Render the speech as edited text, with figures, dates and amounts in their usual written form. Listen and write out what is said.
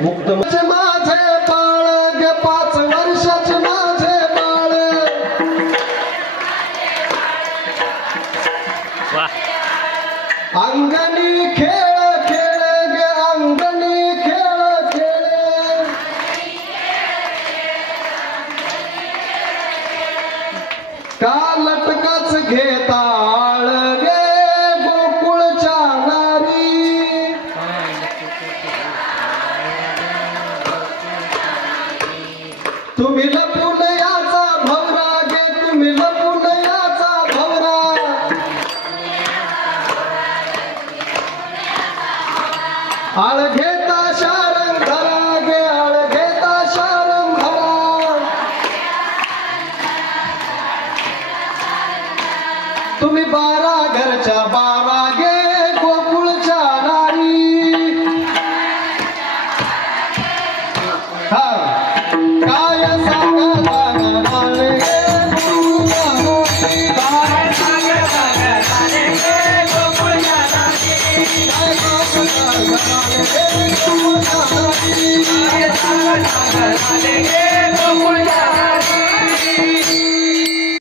मुक्त माझे बाळ गे 5 वर्षाचे माझे बाळ अंगणी खेळ खेळ गे अंगणी खेळ खेळ का लटकाच घेताळ गे गोकुळच्या नारी तुम्ही लपून याचा भवरा गे तुम्ही लपून याचा भवरा आळ घेता शारंग धरा गे आळ घेता शारंग धरा तुम्ही 12 घरच्या 12 गे गोकुळच्या नारी हा काय सांगा नाले काय सांगा